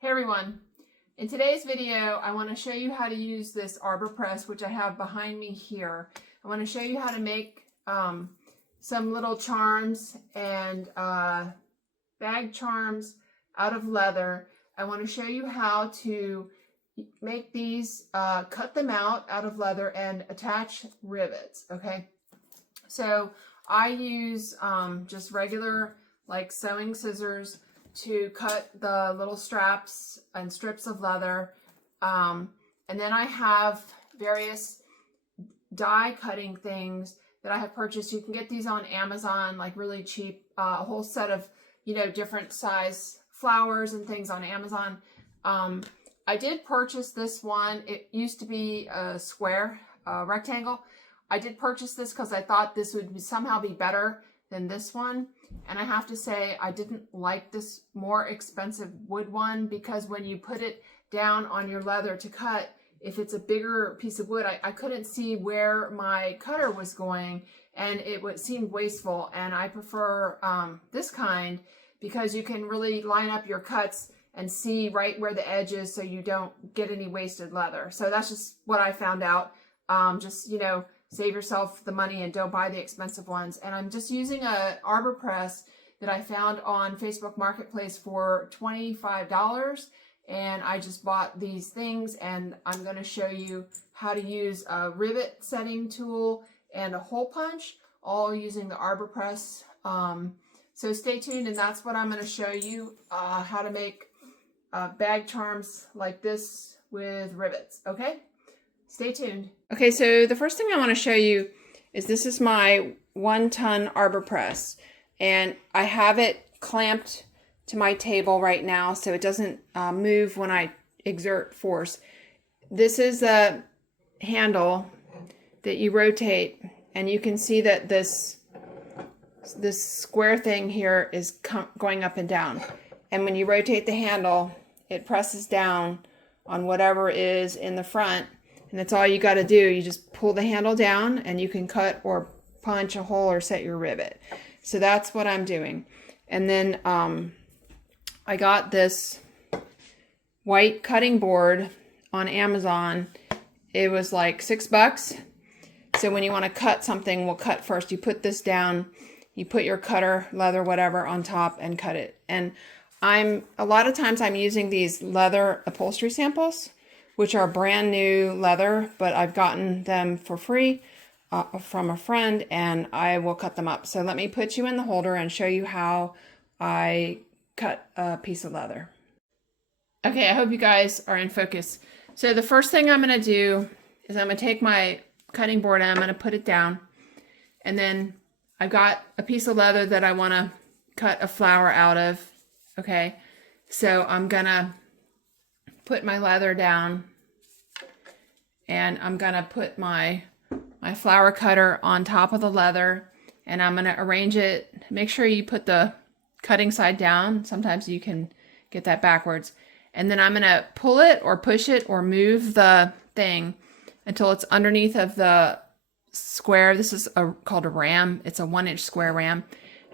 Hey everyone, in today's video I want to show you how to use this arbor press, which I have behind me here. I want to show you how to make some little charms and bag charms out of leather. I want to show you how to make these, cut them out of leather and attach rivets, okay? So I use just regular like sewing scissors to cut the little straps and strips of leather. And then I have various die cutting things that I have purchased. You can get these on Amazon, like really cheap, a whole set of, different size flowers and things on Amazon. I did purchase this one. It used to be a square, rectangle. I did purchase this because I thought this would somehow be better than this one. And I have to say, I didn't like this more expensive wood one, because when you put it down on your leather to cut, if it's a bigger piece of wood, I couldn't see where my cutter was going, and it seemed wasteful. And I prefer this kind, because you can really line up your cuts and see right where the edge is so you don't get any wasted leather. So that's just what I found out. Save yourself the money and don't buy the expensive ones. And I'm just using a arbor press that I found on Facebook Marketplace for $25. And I just bought these things, and I'm going to show you how to use a rivet setting tool and a hole punch, all using the arbor press. So stay tuned, and that's what I'm going to show you, how to make bag charms like this with rivets, okay? Stay tuned. Okay, so the first thing I want to show you is this is my 1-ton arbor press, and I have it clamped to my table right now so it doesn't move when I exert force. This is a handle that you rotate, and you can see that this square thing here is going up and down. And when you rotate the handle, it presses down on whatever is in the front. And that's all you got to do. You just pull the handle down and you can cut or punch a hole or set your rivet. So that's what I'm doing. And then I got this white cutting board on Amazon. It was like $6. So when you want to cut something, we'll cut first. You put this down, you put your cutter, leather, whatever on top and cut it. And a lot of times I'm using these leather upholstery samples, which are brand new leather, but I've gotten them for free from a friend, and I will cut them up. So let me put you in the holder and show you how I cut a piece of leather. Okay, I hope you guys are in focus. So the first thing I'm gonna do is I'm gonna take my cutting board and I'm gonna put it down, and then I've got a piece of leather that I wanna cut a flower out of, okay? So I'm gonna put my leather down, and I'm gonna put my flower cutter on top of the leather, and I'm gonna arrange it. Make sure you put the cutting side down. Sometimes you can get that backwards. And then I'm gonna pull it or push it or move the thing until it's underneath of the square. This is called a ram. It's a 1-inch square ram.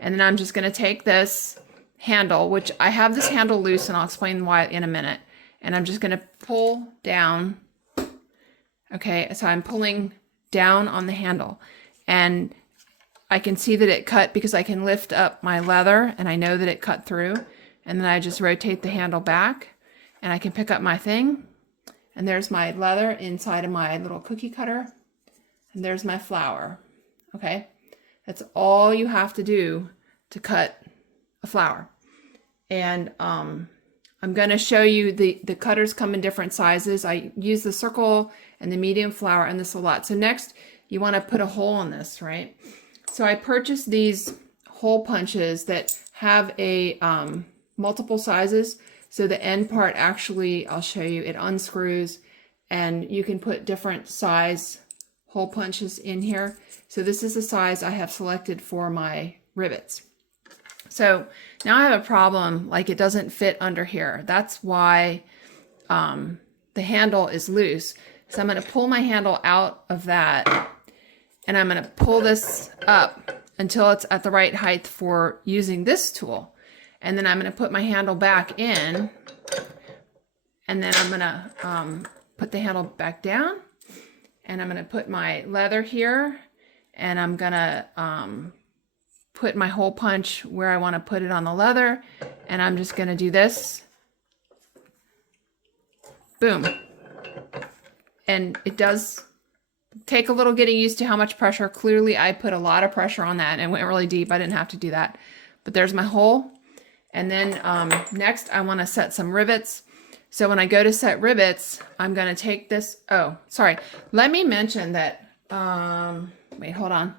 And then I'm just gonna take this handle, which I have this handle loose, and I'll explain why in a minute. And I'm just going to pull down. Okay, so I'm pulling down on the handle. And I can see that it cut because I can lift up my leather and I know that it cut through. And then I just rotate the handle back and I can pick up my thing. And there's my leather inside of my little cookie cutter. And there's my flower. Okay, that's all you have to do to cut a flower. And I'm going to show you the cutters come in different sizes. I use the circle and the medium flower and this a lot. So next you want to put a hole in this, right? So I purchased these hole punches that have a multiple sizes. So the end part actually, I'll show you, it unscrews and you can put different size hole punches in here. So this is the size I have selected for my rivets. So now I have a problem, like it doesn't fit under here. That's why the handle is loose. So I'm going to pull my handle out of that, and I'm going to pull this up until it's at the right height for using this tool. And then I'm going to put my handle back in, And then I'm gonna put the handle back down, and I'm gonna put my leather here, and I'm gonna put my hole punch where I want to put it on the leather, and I'm just gonna do this. Boom. And it does take a little getting used to how much pressure. Clearly I put a lot of pressure on that and went really deep. I didn't have to do that. But there's my hole. And then next I want to set some rivets. So when I go to set rivets, I'm going to take this. Oh, sorry. Let me mention that. Wait, hold on.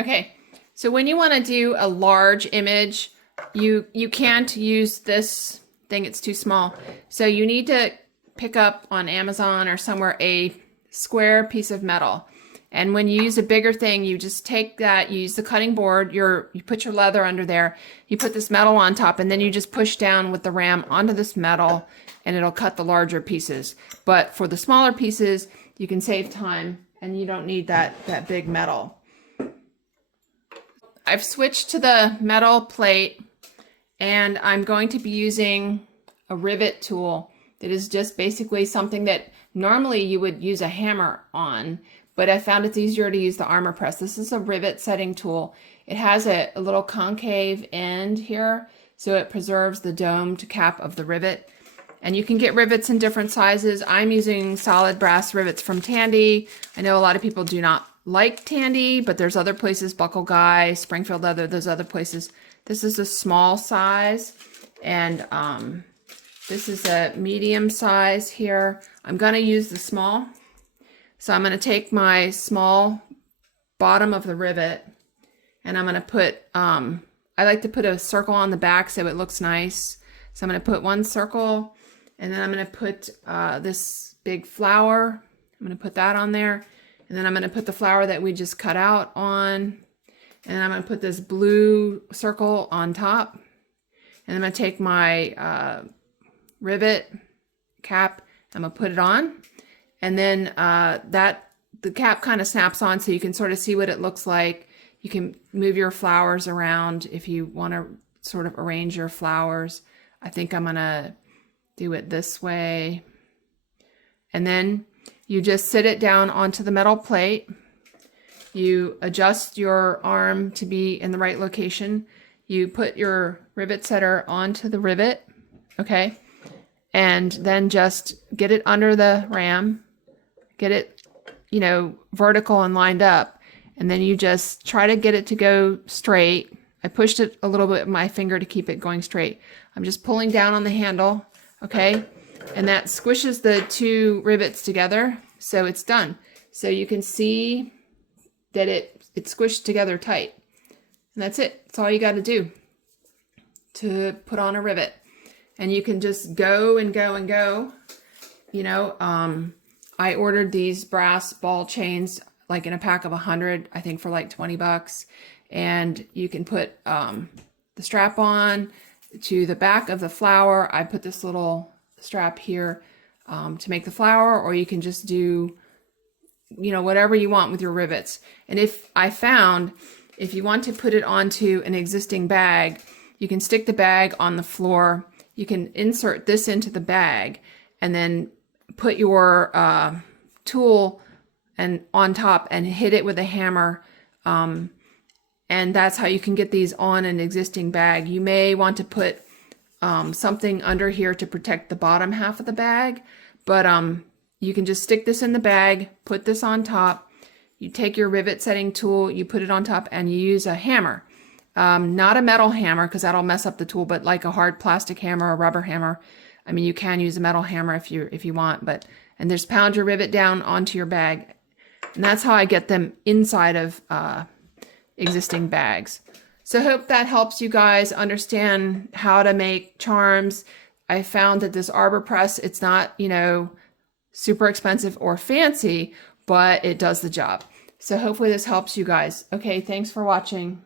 Okay. So when you want to do a large image, you can't use this thing. It's too small. So you need to pick up on Amazon or somewhere a square piece of metal. And when you use a bigger thing, you just take that, you use the cutting board, you put your leather under there, you put this metal on top, and then you just push down with the ram onto this metal, and it'll cut the larger pieces. But for the smaller pieces, you can save time, and you don't need that big metal. I've switched to the metal plate, and I'm going to be using a rivet tool. It is just basically something that normally you would use a hammer on, but I found it's easier to use the armor press. This is a rivet setting tool. It has a little concave end here, so it preserves the domed cap of the rivet. And you can get rivets in different sizes. I'm using solid brass rivets from Tandy. I know a lot of people do not like Tandy, but there's other places, Buckle Guy, Springfield Leather, those other places. This is a small size, and this is a medium size here. I'm going to use the small. So I'm going to take my small bottom of the rivet, and I'm going to put, I like to put a circle on the back so it looks nice. So I'm going to put one circle, and then I'm going to put this big flower. I'm going to put that on there. And then I'm going to put the flower that we just cut out on. And I'm going to put this blue circle on top. And I'm going to take my rivet cap, I'm going to put it on. And then the cap kind of snaps on so you can sort of see what it looks like. You can move your flowers around if you want to sort of arrange your flowers. I think I'm going to do it this way. And then you just sit it down onto the metal plate. You adjust your arm to be in the right location. You put your rivet setter onto the rivet, okay? And then just get it under the ram, get it, you know, vertical and lined up. And then you just try to get it to go straight. I pushed it a little bit with my finger to keep it going straight. I'm just pulling down on the handle, okay? And that squishes the two rivets together, so it's done. So you can see that it's squished together tight. And that's it. That's all you got to do to put on a rivet. And you can just go and go and go. You know, I ordered these brass ball chains like in a pack of 100, I think for like 20 bucks. And you can put the strap on to the back of the flower. I put this little strap here to make the flower, or you can just do, you know, whatever you want with your rivets. And if you want to put it onto an existing bag, you can stick the bag on the floor. You can insert this into the bag and then put your tool on top and hit it with a hammer. And that's how you can get these on an existing bag. You may want to put something under here to protect the bottom half of the bag, but you can just stick this in the bag, put this on top. You take your rivet setting tool, you put it on top, and you use a hammer. Not a metal hammer, because that'll mess up the tool, but like a hard plastic hammer or rubber hammer. I mean, you can use a metal hammer if you want, and just pound your rivet down onto your bag. And that's how I get them inside of existing bags. So I hope that helps you guys understand how to make charms. I found that this arbor press, it's not, you know, super expensive or fancy, but it does the job. So hopefully this helps you guys. Okay, thanks for watching.